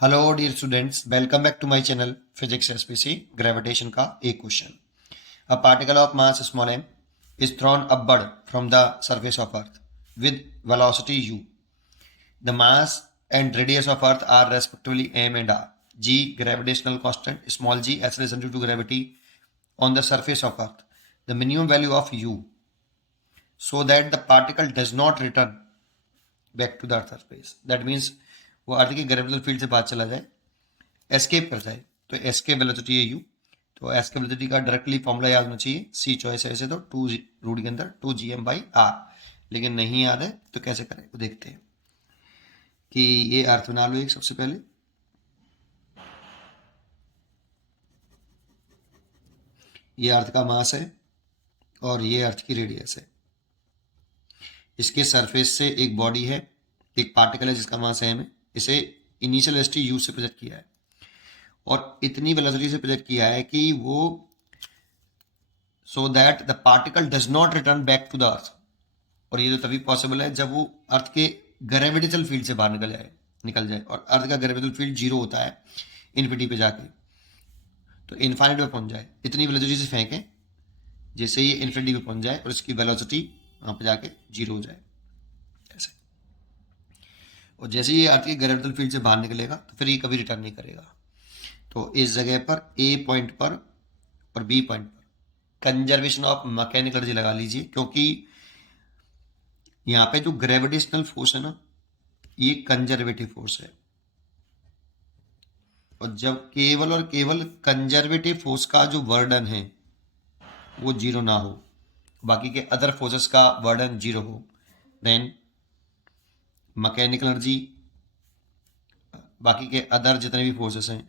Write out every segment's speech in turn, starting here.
Hello dear students, welcome back to my channel physics SPC. Gravitation का एक question. A particle of mass small m is thrown upward from the surface of earth with velocity u. The mass and radius of earth are respectively m and r. G gravitational constant, small g acceleration due to gravity on the surface of earth. The minimum value of u so that the particle does not return back to the earth surface. That means वो अर्थ की gravitational field से बाहर चला जाए, escape कर जाए, तो escape velocity है यू। तो एस्केप वेलोसिटी का डायरेक्टली फॉर्मूला याद होना चाहिए, सी चॉइस है वैसे तो टू रूट के अंदर 2gm/r, लेकिन नहीं याद है तो कैसे करें वो देखते हैं। कि ये अर्थ बना लो एक, सबसे पहले ये अर्थ का मास है और ये अर्थ की रेडियस है। इसके सरफेस से एक बॉडी है, एक पार्टिकल है जिसका मास है, इसे इनिशियल वेलोसिटी यू से प्रोजेक्ट किया है और इतनी वेलोसिटी से प्रोजेक्ट किया है कि वो so that the particle does not return back to the earth. और ये तो तभी पॉसिबल है जब वो अर्थ के ग्रेविटेशनल फील्ड से बाहर निकल जाए और अर्थ का ग्रेविटेशनल फील्ड जीरो होता है इन्फिनिटी पे जाके, तो इन्फाइनाइट पे पहुंच जाए। इतनी वेलोसिटी से फेंकें जैसे ये इन्फिनिटी पे पहुंच जाए और इसकी वेलोसिटी वहां पे जाके जीरो हो जाए ऐसे। और जैसे ही अर्थ के ग्रेविटेशनल फील्ड से बाहर निकलेगा तो फिर ये कभी रिटर्न नहीं करेगा। तो इस जगह पर ए पॉइंट पर और बी पॉइंट पर कंजर्वेशन ऑफ मैकेनिकल एनर्जी लगा लीजिए, क्योंकि यहाँ पे जो ग्रेविटेशनल फोर्स है ना, ये कंजर्वेटिव फोर्स है। और जब केवल और केवल कंजर्वेटिव फोर्स का जो वर्डन है वो जीरो ना हो, बाकी के अदर फोर्सेस का वर्डन जीरो हो, देन मैकेनिकल एनर्जी, बाकी के अदर जितने भी फोर्सेस हैं,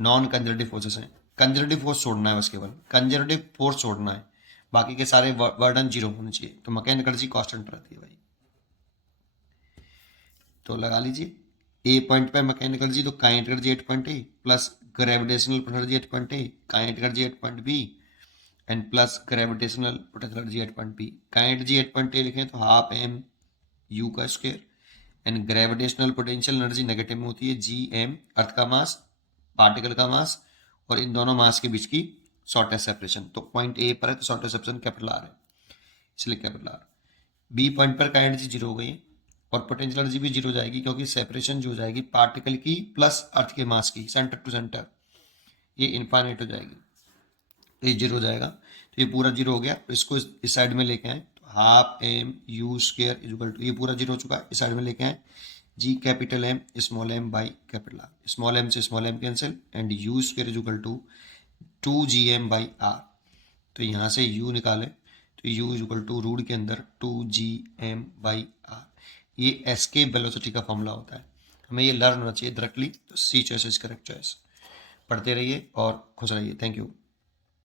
नॉन कंजर्वेटिव फोर्सेस हैं, कंजर्वेटिव फोर्स छोड़ना है, बस केवल कंजर्वेटिव फोर्स छोड़ना है, बाकी के सारे वर्डन जीरो होने चाहिए। तो मैकेनिकल एनर्जी कांस्टेंट रहती है भाई। तो लगा लीजिए ए पॉइंट पे मैकेनिकल एनर्जी, तो kinetic energy 8.8 plus gravitational energy 8.8, kinetic energy 8.b and plus gravitational potential energy 8.b। Kinetic energy 8.8 लिखें तो हाफ एम यू का square, and gravitational potential energy negative में होती है जी एम, अर्थ का मास, पार्टिकल का मास और इन दोनों मास के बीच की शॉर्टेस्ट सेपरेशन। तो पॉइंट ए पर है तो शॉर्टेस्ट सेपरेशन कैपिटल आर है, इसलिए कैपिटल आर। बी पॉइंट पर का एनर्जी जीरो हो गई है और पोटेंशियल एनर्जी भी जीरो जाएगी, क्योंकि सेपरेशन जो हो जाएगी पार्टिकल की प्लस अर्थ के मास की, सेंटर टू सेंटर, ये इनफाइनाइट हो जाएगी, तो ये जीरो हो जाएगा। तो ये पूरा जीरो हो गया, तो इसको इस साइड में लेके आए तो half M U square equal to, ये पूरा जीरो हो चुका है, इस साइड में लेके आए G capital M small m by capital R, small m से small m cancel and u square equal to 2gm/r। तो यहाँ से u निकाले तो u इक्वल टू रूट के अंदर 2gm/r। ये एस्केप वेलोसिटी का फॉर्मूला होता है, हमें ये लर्न होना चाहिए डायरेक्टली। तो सी चॉइस इज करेक्ट चॉइस। पढ़ते रहिए और खुश रहिए। Thank you.